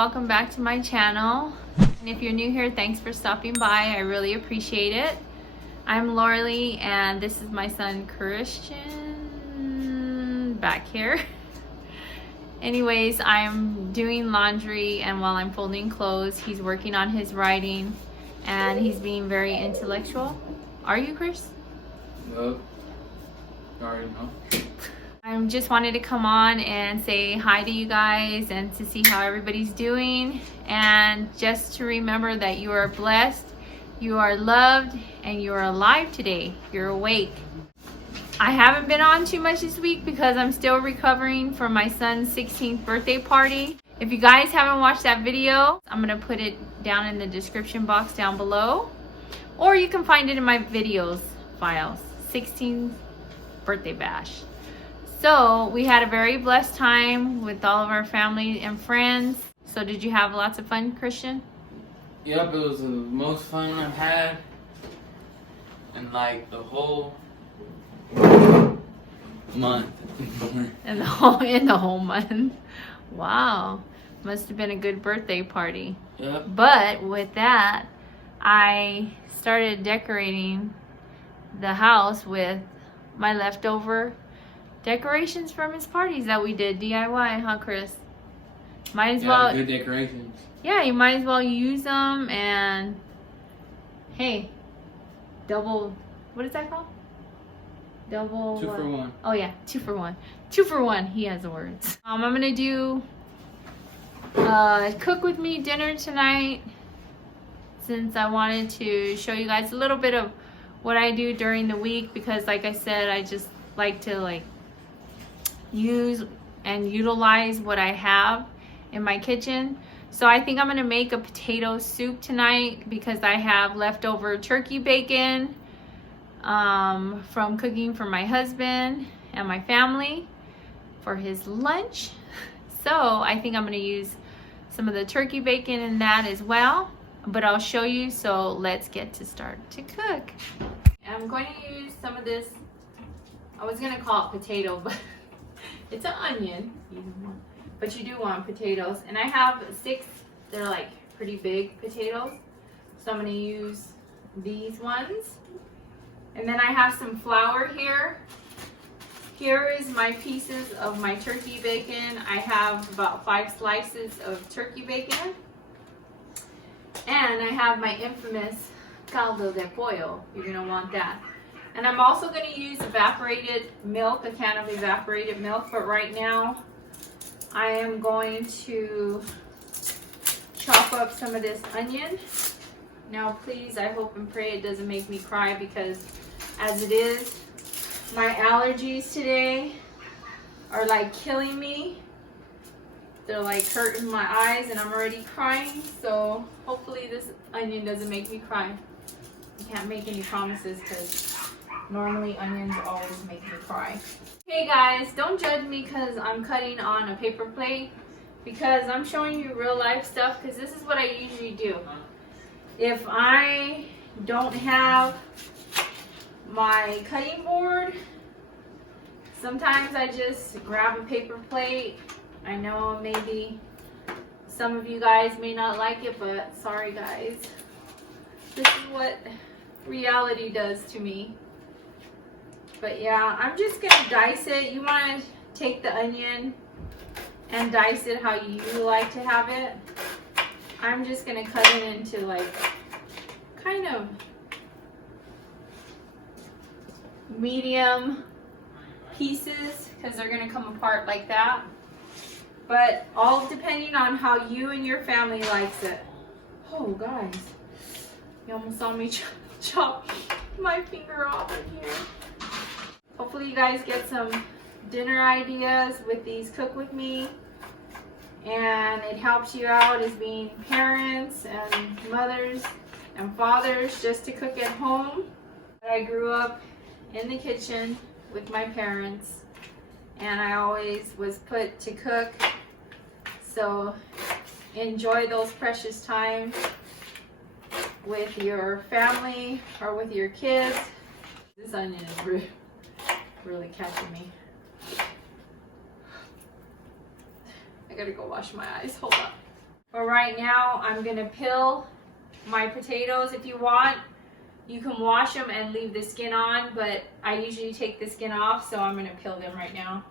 welcome back to my channel. And if you're new here, thanks for stopping by. I really appreciate it. I'm Lauralee and this is my son Christian back here. Anyways, I'm doing laundry, and while I'm folding clothes, he's working on his writing and he's being very intellectual. Are you, Chris? No. I already know. I just wanted to come on and say hi to you guys and to see how everybody's doing, and just to remember that you are blessed, you are loved, and you are alive today. You're awake. I haven't been on too much this week because I'm still recovering from my son's 16th birthday party. If you guys haven't watched that video, I'm gonna put it down in the description box down below, or you can find it in my videos files. 16th birthday bash. So we had a very blessed time with all of our family and friends. So did you have lots of fun, Christian? Yep, it was the most fun I've had in like the whole month. in the whole month. Wow, must have been a good birthday party. Yep. But with that, I started decorating the house with my leftover decorations from his parties that we did DIY, huh, Chris? Might as well. Good decorations. Yeah, you might as well use them. And hey, double. What is that called? Double. 2 for 1. Oh yeah, 2 for 1. 2 for 1. He has the words. I'm gonna do cook with me dinner tonight, since I wanted to show you guys a little bit of what I do during the week, because like I said, I just like to use and utilize what I have in my kitchen. So I think I'm gonna make a potato soup tonight because I have leftover turkey bacon from cooking for my husband and my family for his lunch. So I think I'm gonna use some of the turkey bacon in that as well, but I'll show you. So let's get to start to cook. I'm going to use some of this, I was gonna call it potato, but it's an onion, but you do want potatoes. And I have 6, they're like pretty big potatoes. So I'm gonna use these ones. And then I have some flour here. Here is my pieces of my turkey bacon. I have about 5 slices of turkey bacon. And I have my infamous caldo de pollo. You're gonna want that. And I'm also going to use evaporated milk, a can of evaporated milk, but right now I am going to chop up some of this onion. Now please, I hope and pray it doesn't make me cry, because as it is, my allergies today are like killing me. They're like hurting my eyes and I'm already crying, so hopefully this onion doesn't make me cry. I can't make any promises because normally onions always make me cry. Hey guys, don't judge me because I'm cutting on a paper plate, because I'm showing you real life stuff, because this is what I usually do. If I don't have my cutting board, sometimes I just grab a paper plate. I know maybe some of you guys may not like it, but sorry guys. This is what reality does to me. But yeah, I'm just gonna dice it. You wanna take the onion and dice it how you like to have it. I'm just gonna cut it into kind of medium pieces, because they're gonna come apart like that. But all depending on how you and your family likes it. Oh guys, you almost saw me chop my finger off in here. Hopefully you guys get some dinner ideas with these cook with me, and it helps you out as being parents and mothers and fathers just to cook at home. I grew up in the kitchen with my parents, and I always was put to cook. So enjoy those precious times with your family or with your kids. This onion is really catching me. I gotta go wash my eyes. Hold up. But right now, I'm gonna peel my potatoes. If you want, you can wash them and leave the skin on, but I usually take the skin off, so I'm gonna peel them right now.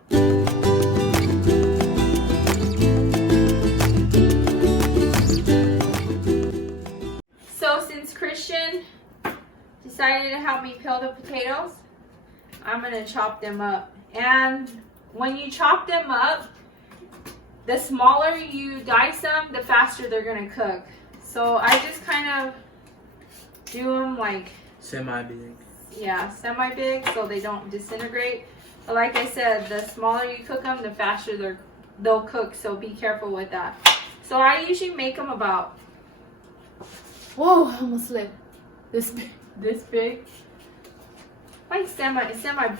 So since Christian decided to help me peel the potatoes, I'm gonna chop them up. And when you chop them up, the smaller you dice them, the faster they're gonna cook. So I just kind of do them like semi-big. Yeah, semi-big, so they don't disintegrate. But like I said, the smaller you cook them, the faster they'll cook. So be careful with that. So I usually make them about, whoa, I almost slipped. This big. Like semi,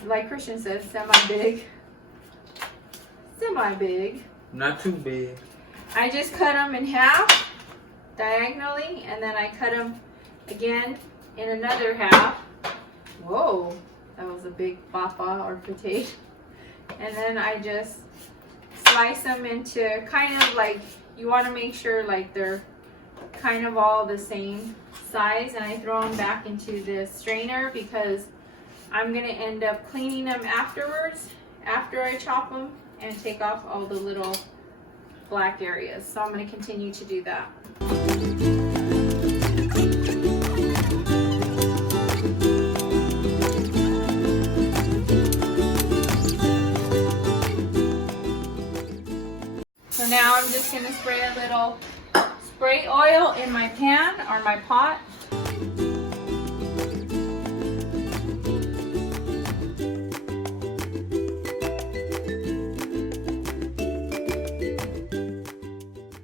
like Christian says, semi-big. Semi-big. Not too big. I just cut them in half diagonally, and then I cut them again in another half. Whoa, that was a big papa or potato. And then I just slice them into kind of like, you want to make sure like they're kind of all the same size, and I throw them back into the strainer because I'm going to end up cleaning them afterwards after I chop them and take off all the little black areas. So I'm going to continue to do that. So now I'm just going to spray a little spray oil in my pan or my pot.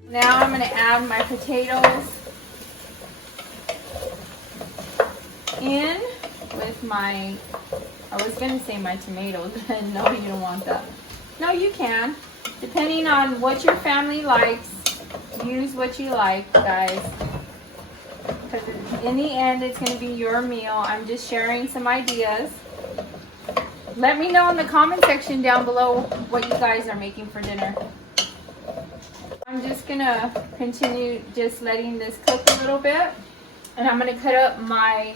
Now I'm going to add my potatoes in with my, I was going to say my tomatoes, but no, you don't want that. No, you can. Depending on what your family likes, use what you like, guys. Because in the end, it's going to be your meal. I'm just sharing some ideas. Let me know in the comment section down below what you guys are making for dinner. I'm just going to continue just letting this cook a little bit. And I'm going to cut up my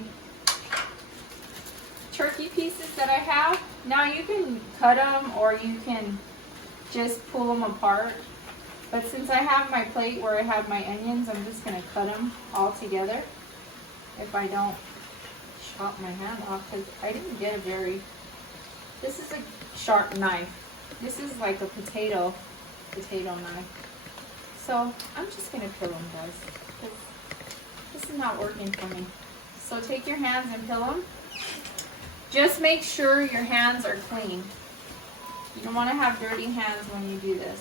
turkey pieces that I have. Now you can cut them or you can just pull them apart. But since I have my plate where I have my onions, I'm just going to cut them all together. If I don't chop my hand off, because I didn't get a very, this is a sharp knife. This is like a potato knife. So I'm just going to peel them, guys, because this is not working for me. So take your hands and peel them. Just make sure your hands are clean. You don't want to have dirty hands when you do this.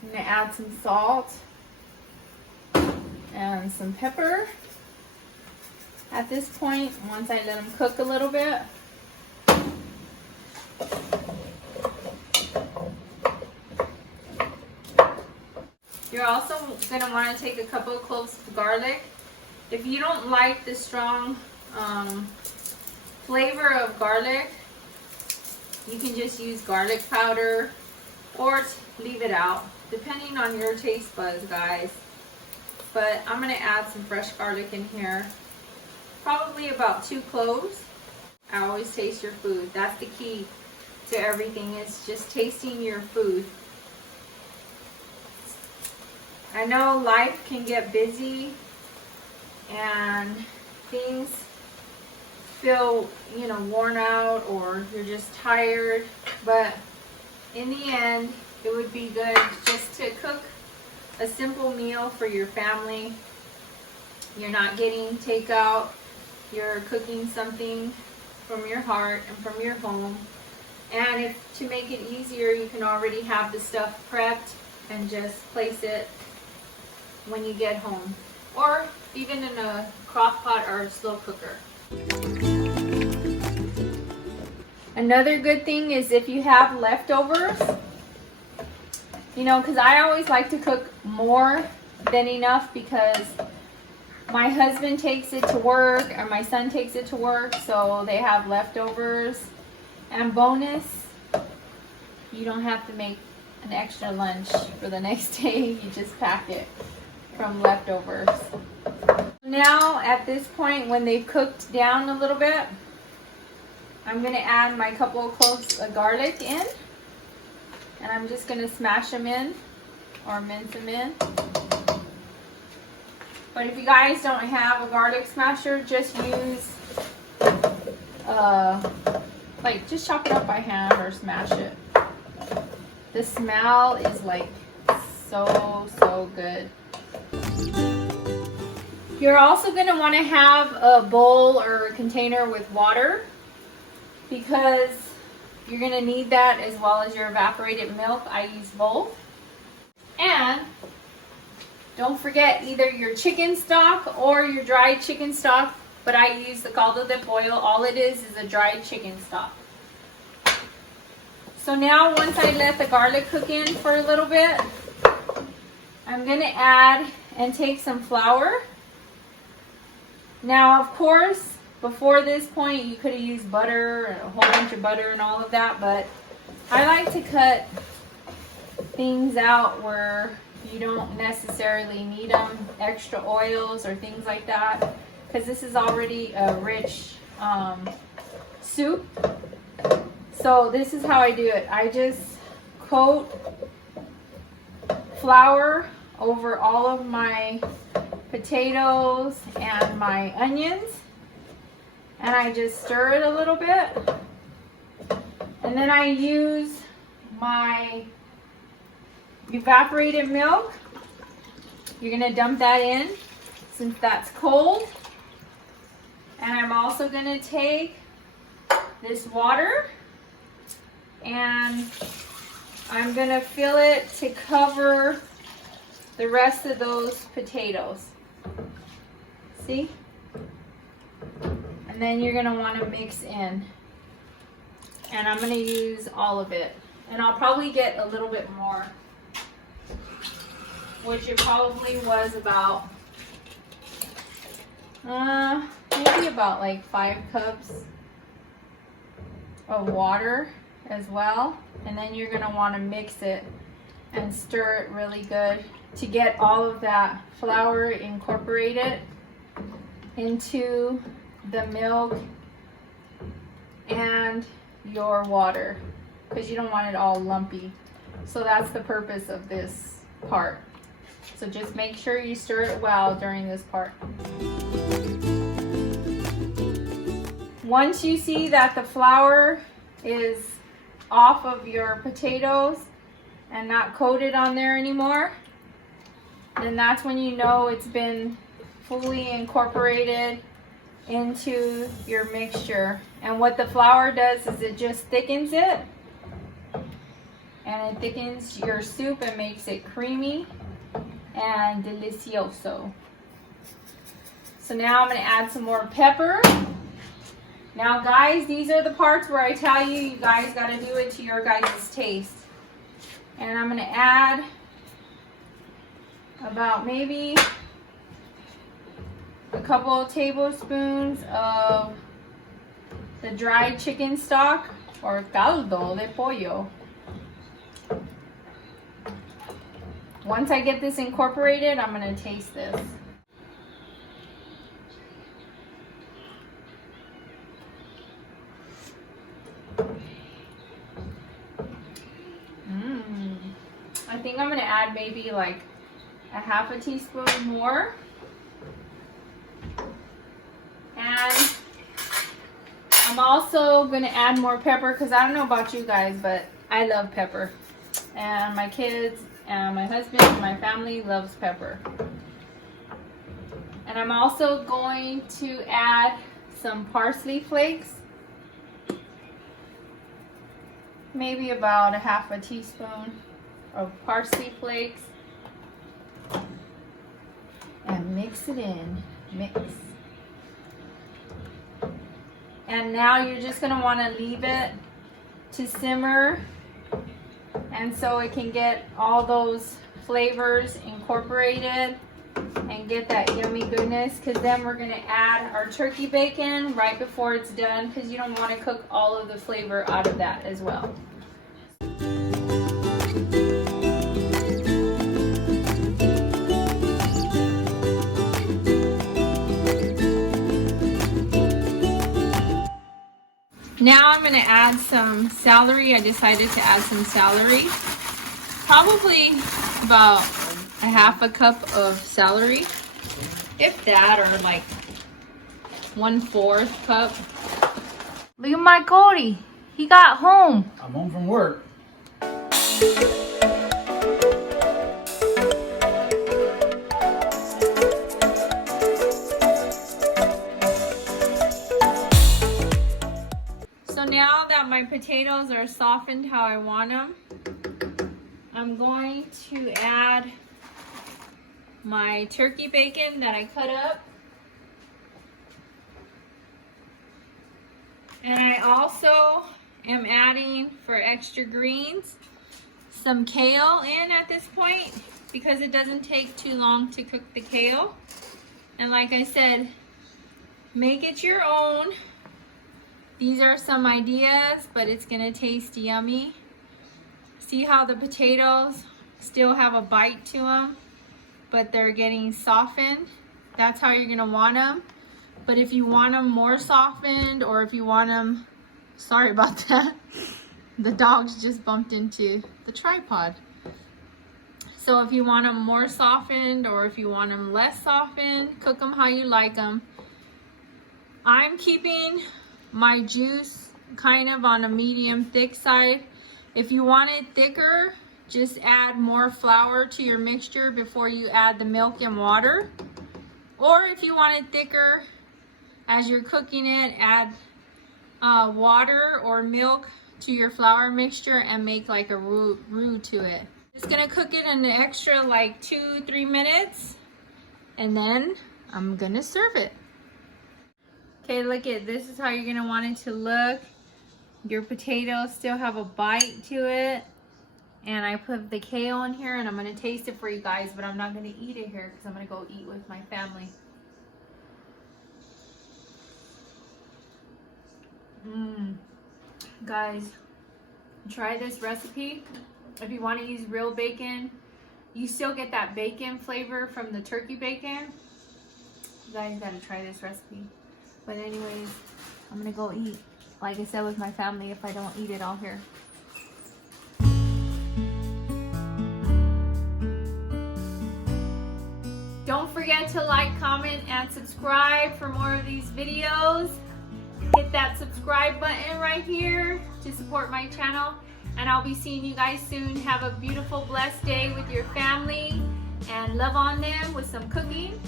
I'm going to add some salt and some pepper. At this point, once I let them cook a little bit, you're also going to want to take a couple of cloves of garlic. If you don't like the strong flavor of garlic, you can just use garlic powder or leave it out, depending on your taste buds, guys. But I'm going to add some fresh garlic in here, probably about 2 cloves. I always taste your food. That's the key to everything, is just tasting your food. I know life can get busy and things feel, worn out, or you're just tired, but in the end, it would be good just to cook a simple meal for your family. You're not getting takeout, you're cooking something from your heart and from your home. And to make it easier, you can already have the stuff prepped and just place it when you get home, or even in a crock pot or a slow cooker. Another good thing is if you have leftovers, because I always like to cook more than enough, because my husband takes it to work or my son takes it to work, so they have leftovers. And bonus, you don't have to make an extra lunch for the next day. You just pack it from leftovers. Now at this point, when they've cooked down a little bit, I'm gonna add my couple of cloves of garlic in, and I'm just gonna smash them in or mince them in. But if you guys don't have a garlic smasher, just use like just chop it up by hand or smash it. The smell is like so good. You're also going to want to have a bowl or a container with water, because you're going to need that as well as your evaporated milk. I use both. And don't forget either your chicken stock or your dried chicken stock, but I use the caldo de pollo. All it is a dried chicken stock. So now once I let the garlic cook in for a little bit, I'm going to add and take some flour. Now, of course, before this point, you could have used butter and a whole bunch of butter and all of that, but I like to cut things out where you don't necessarily need them, extra oils or things like that, because this is already a rich soup. So this is how I do it. I just coat flour over all of my potatoes and my onions, and I just stir it a little bit, and then I use my evaporated milk. You're gonna dump that in since that's cold, and I'm also gonna take this water and I'm gonna fill it to cover the rest of those potatoes. See? And then you're gonna want to mix in. And I'm gonna use all of it. And I'll probably get a little bit more, which it probably was about, maybe about like 5 cups of water as well. And then you're gonna want to mix it and stir it really good to get all of that flour incorporated into the milk and your water, because you don't want it all lumpy. So that's the purpose of this part. So just make sure you stir it well during this part. Once you see that the flour is off of your potatoes and not coated on there anymore, then that's when you know it's been fully incorporated into your mixture. And what the flour does is it just thickens it, and it thickens your soup and makes it creamy and delicioso. So now I'm going to add some more pepper. Now guys, these are the parts where I tell you, you guys got to do it to your guys' taste. And I'm going to add about maybe a couple of tablespoons of the dried chicken stock or caldo de pollo. Once I get this incorporated, I'm going to taste this. I think I'm going to add maybe like a half a teaspoon more. And I'm also going to add more pepper, because I don't know about you guys, but I love pepper. And my kids and my husband and my family loves pepper. And I'm also going to add some parsley flakes. Maybe about a half a teaspoon of parsley flakes. And mix it in. Mix. And now you're just going to want to leave it to simmer, and so it can get all those flavors incorporated and get that yummy goodness, because then we're going to add our turkey bacon right before it's done, because you don't want to cook all of the flavor out of that as well. Now I'm gonna add some celery. I decided to add some celery. Probably about a half a cup of celery. If that, or like 1/4 cup. Look at my Cody. He got home. I'm home from work. So now that my potatoes are softened how I want them, I'm going to add my turkey bacon that I cut up. And I also am adding, for extra greens, some kale in at this point because it doesn't take too long to cook the kale. And like I said, make it your own. These are some ideas, but it's gonna taste yummy. See how the potatoes still have a bite to them, but they're getting softened? That's how you're gonna want them. But if you want them more softened, or if you want them, sorry about that, the dogs just bumped into the tripod. So if you want them more softened, or if you want them less softened, cook them how you like them. I'm keeping my juice kind of on a medium thick side. If you want it thicker, just add more flour to your mixture before you add the milk and water. Or if you want it thicker, as you're cooking it, add water or milk to your flour mixture and make like a roux to it. Just gonna cook it an extra like 2-3 minutes, and then I'm gonna serve it. Okay, look at this is how you're gonna want it to look. Your potatoes still have a bite to it. And I put the kale in here, and I'm gonna taste it for you guys, but I'm not gonna eat it here because I'm gonna go eat with my family. Guys, try this recipe. If you want to use real bacon, you still get that bacon flavor from the turkey bacon. You guys gotta try this recipe. But anyways, I'm gonna go eat, like I said, with my family. If I don't eat it all here. Don't forget to like, comment, and subscribe for more of these videos. Hit that subscribe button right here to support my channel. And I'll be seeing you guys soon. Have a beautiful, blessed day with your family. And love on them with some cooking.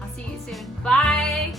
I'll see you soon. Bye.